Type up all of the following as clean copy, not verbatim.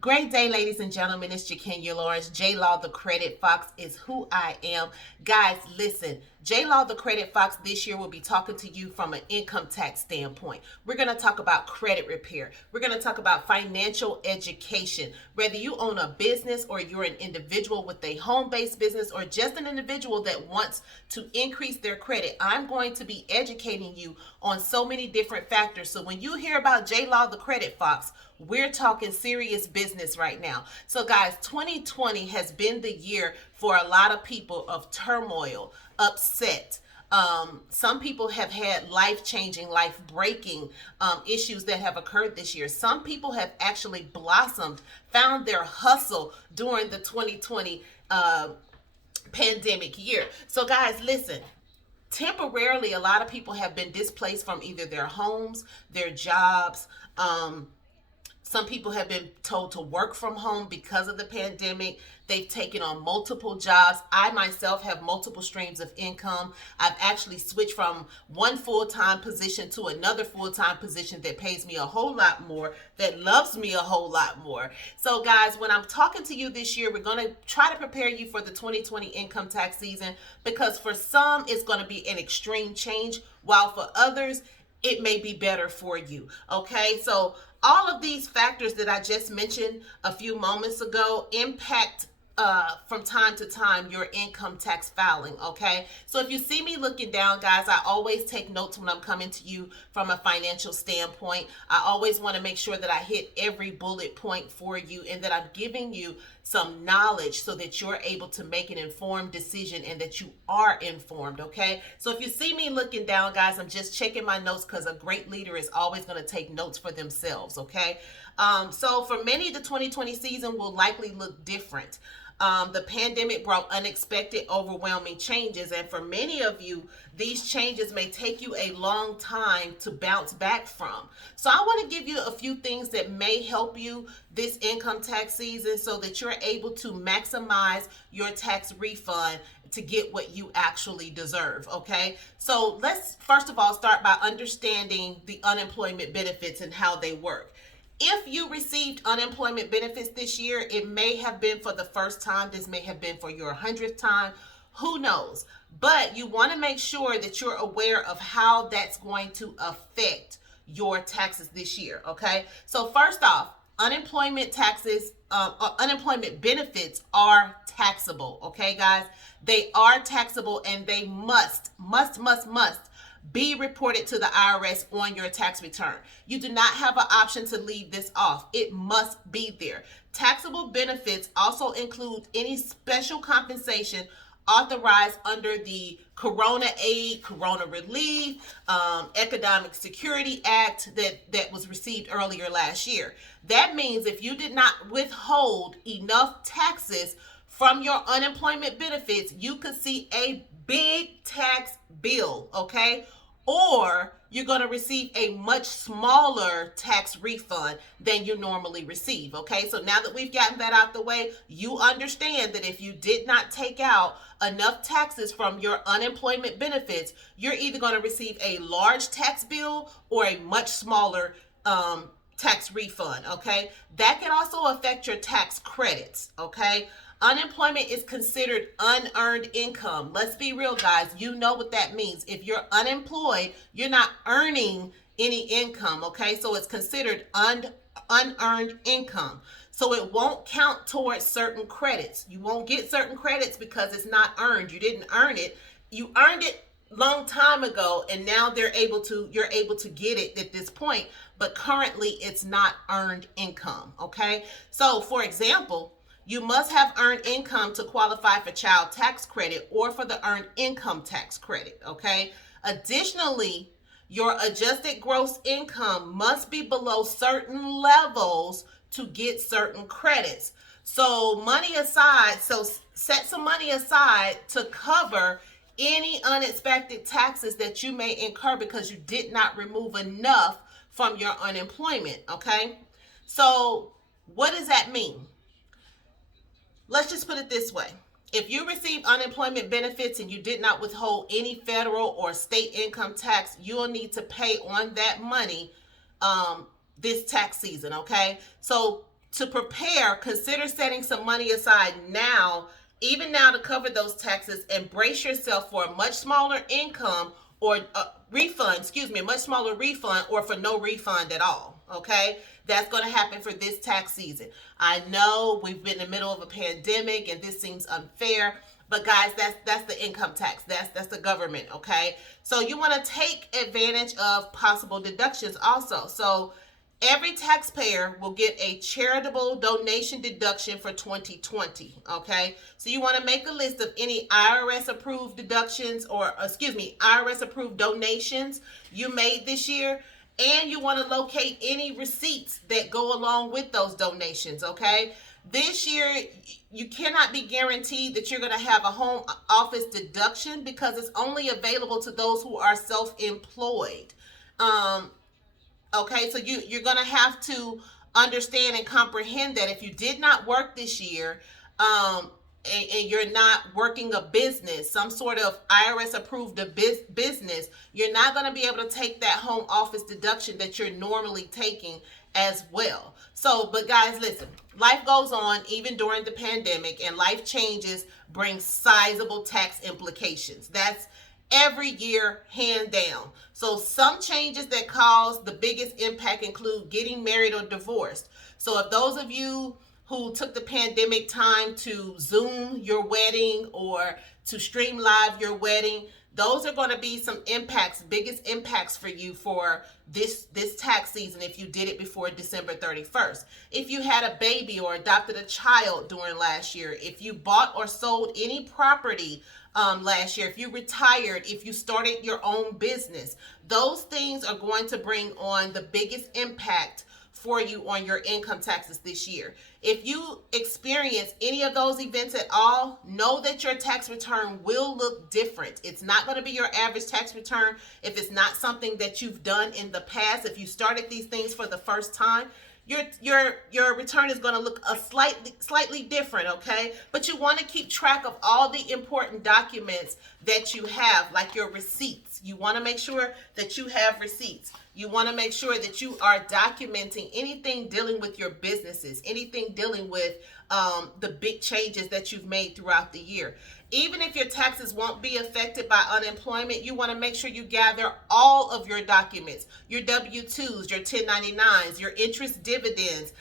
Great day, ladies and gentlemen. It's Jakenya Lawrence. J Law the Credit Fox is who I am. Guys, listen. J Law the Credit Fox this year will be talking to you from an income tax standpoint. We're going to talk about credit repair. We're going to talk about financial education. Whether you own a business or you're an individual with a home-based business or just an individual that wants to increase their credit, I'm going to be educating you on so many different factors. So when you hear about J Law the Credit Fox, we're talking serious business right now. So guys, 2020 has been the year for a lot of people of turmoil, upset. Some people have had life-changing, life-breaking issues that have occurred this year. Some people have actually blossomed, found their hustle during the 2020 pandemic year. So guys, listen. Temporarily, a lot of people have been displaced from either their homes, their jobs. Some people have been told to work from home because of the pandemic. They've taken on multiple jobs. I myself have multiple streams of income. I've actually switched from one full-time position to another full-time position that pays me a whole lot more, that loves me a whole lot more. So guys, when I'm talking to you this year, we're going to try to prepare you for the 2020 income tax season, because for some, it's going to be an extreme change, while for others, it may be better for you. Okay, so all of these factors that I just mentioned a few moments ago impact from time to time your income tax filing. Okay, so if you see me looking down, guys, I always take notes when I'm coming to you from a financial standpoint. I always want to make sure that I hit every bullet point for you and that I'm giving you some knowledge so that you're able to make an informed decision and that you are informed. Okay, so if you see me looking down, guys, I'm just checking my notes, because a great leader is always going to take notes for themselves. Okay, so for many, the 2020 season will likely look different. The pandemic brought unexpected, overwhelming changes, and for many of you, these changes may take you a long time to bounce back from. So I want to give you a few things that may help you this income tax season so that you're able to maximize your tax refund to get what you actually deserve. Okay, so let's first of all start by understanding the unemployment benefits and how they work. If you received unemployment benefits this year, it may have been for the first time. This may have been for your 100th time. Who knows? But you want to make sure that you're aware of how that's going to affect your taxes this year. Okay. So first off, unemployment taxes, unemployment benefits are taxable. Okay, guys, they are taxable, and they must be reported to the IRS on your tax return. You do not have an option to leave this off. It must be there. Taxable benefits also include any special compensation authorized under the Corona Aid, Corona Relief, Economic Security Act that was received earlier last year. That means if you did not withhold enough taxes from your unemployment benefits, you could see a big tax bill, okay? Or you're going to receive a much smaller tax refund than you normally receive. Okay, so now that we've gotten that out the way, you understand that if you did not take out enough taxes from your unemployment benefits, you're either going to receive a large tax bill or a much smaller tax refund. Okay, that can also affect your tax credits. Okay. Unemployment is considered unearned income. Let's be real, guys. You know what that means. If you're unemployed, you're not earning any income, okay? So it's considered unearned income. So it won't count towards certain credits. You won't get certain credits because it's not earned. You didn't earn it. You earned it long time ago, and now you're able to get it at this point, but currently it's not earned income, okay? So for example, you must have earned income to qualify for child tax credit or for the earned income tax credit, okay? Additionally, your adjusted gross income must be below certain levels to get certain credits. So set some money aside to cover any unexpected taxes that you may incur because you did not remove enough from your unemployment, okay? So what does that mean? Let's just put it this way. If you receive unemployment benefits and you did not withhold any federal or state income tax, you'll need to pay on that money this tax season, okay? So to prepare, consider setting some money aside now, even now, to cover those taxes, and brace yourself for a much smaller income or refund, excuse me, a much smaller refund, or for no refund at all. Okay, that's going to happen for this tax season. I know we've been in the middle of a pandemic and this seems unfair, but guys, that's the income tax. That's the government. Okay, so you want to take advantage of possible deductions also. So every taxpayer will get a charitable donation deduction for 2020. Okay, so you want to make a list of any IRS approved deductions, or excuse me, IRS approved donations you made this year, and you want to locate any receipts that go along with those donations. Okay, this year you cannot be guaranteed that you're going to have a home office deduction because it's only available to those who are self-employed. Okay, so you're going to have to understand and comprehend that if you did not work this year, and you're not working a business, some sort of IRS approved business, you're not going to be able to take that home office deduction that you're normally taking as well. So, but guys, listen, life goes on even during the pandemic, and life changes bring sizable tax implications. That's every year, hand down. So some changes that cause the biggest impact include getting married or divorced. So if those of you who took the pandemic time to Zoom your wedding or to stream live your wedding, those are going to be some impacts, biggest impacts for you for this tax season if you did it before December 31st. If you had a baby or adopted a child during last year, if you bought or sold any property last year, if you retired, if you started your own business, those things are going to bring on the biggest impact for you on your income taxes this year. If you experience any of those events at all, know that your tax return will look different. It's not going to be your average tax return if it's not something that you've done in the past. If you started these things for the first time, your return is going to look a slightly different, okay? But you want to keep track of all the important documents that you have, like your receipts. You want to make sure that you have receipts. You want to make sure that you are documenting anything dealing with your businesses, anything dealing with the big changes that you've made throughout the year. Even if your taxes won't be affected by unemployment, you want to make sure you gather all of your documents, your W-2s, your 1099s, your interest dividends,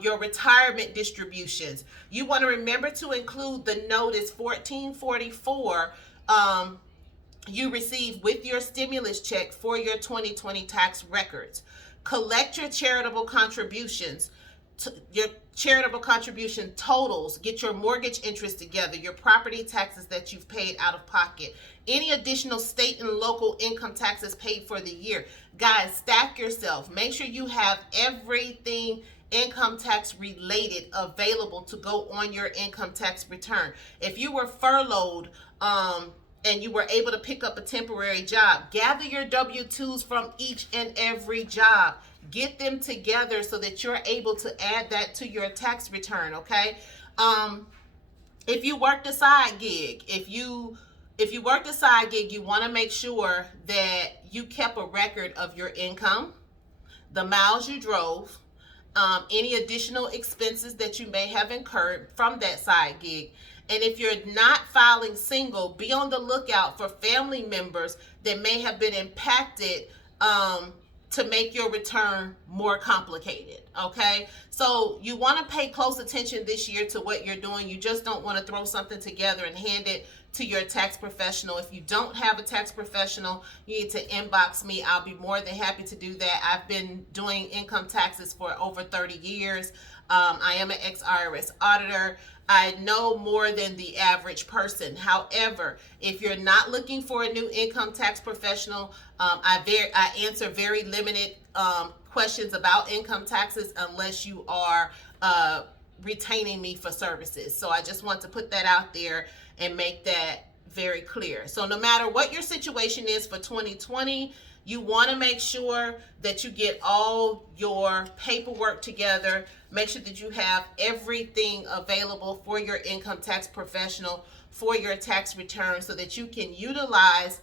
your retirement distributions. You want to remember to include the notice 1444 you receive with your stimulus check for your 2020 tax records. Collect your charitable contributions, your charitable contribution totals. Get your mortgage interest together, your property taxes that you've paid out of pocket, any additional state and local income taxes paid for the year. Guys, stack yourself. Make sure you have everything income tax related available to go on your income tax return. If you were furloughed, and you were able to pick up a temporary job, gather your W-2s from each and every job. Get them together so that you're able to add that to your tax return, okay? If you worked a side gig, if you worked a side gig, you want to make sure that you kept a record of your income, the miles you drove, any additional expenses that you may have incurred from that side gig. And if you're not filing single, be on the lookout for family members that may have been impacted to make your return more complicated, okay? So you want to pay close attention this year to what you're doing. You just don't want to throw something together and hand it to your tax professional. If you don't have a tax professional, you need to inbox me. I'll be more than happy to do that. I've been doing income taxes for over 30 years. I am an ex-IRS auditor. I know more than the average person. However, if you're not looking for a new income tax professional, I answer very limited questions about income taxes unless you are retaining me for services. So I just want to put that out there and make that very clear. So no matter what your situation is for 2020, you want to make sure that you get all your paperwork together. Make sure that you have everything available for your income tax professional for your tax return so that you can utilize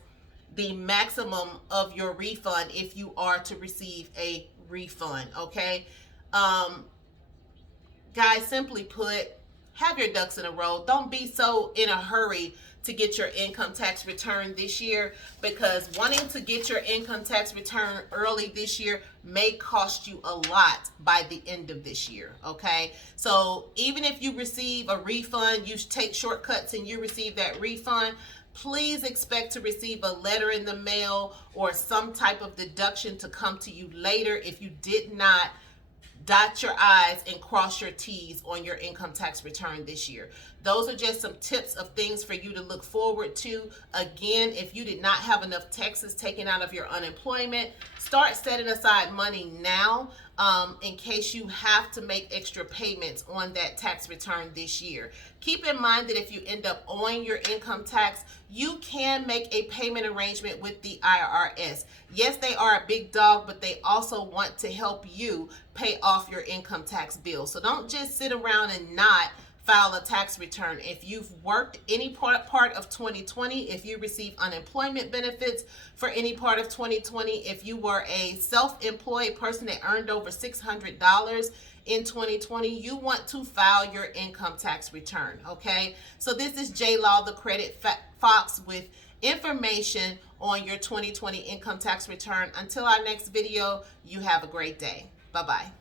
the maximum of your refund if you are to receive a refund, okay? Guys, simply put, have your ducks in a row. Don't be so in a hurry to get your income tax return this year, because wanting to get your income tax return early this year may cost you a lot by the end of this year, okay? So even if you receive a refund, you take shortcuts and you receive that refund, please expect to receive a letter in the mail or some type of deduction to come to you later if you did not dot your I's and cross your T's on your income tax return this year. Those are just some tips of things for you to look forward to. Again, if you did not have enough taxes taken out of your unemployment, start setting aside money now in case you have to make extra payments on that tax return this year. Keep in mind that if you end up owing your income tax, you can make a payment arrangement with the IRS. Yes, they are a big dog, but they also want to help you pay off your income tax bill. So don't just sit around and not file a tax return. If you've worked any part of 2020, if you receive unemployment benefits for any part of 2020, if you were a self-employed person that earned over $600 in 2020, you want to file your income tax return, okay? So this is J Law, the Credit Fox, with information on your 2020 income tax return. Until our next video, you have a great day. Bye-bye.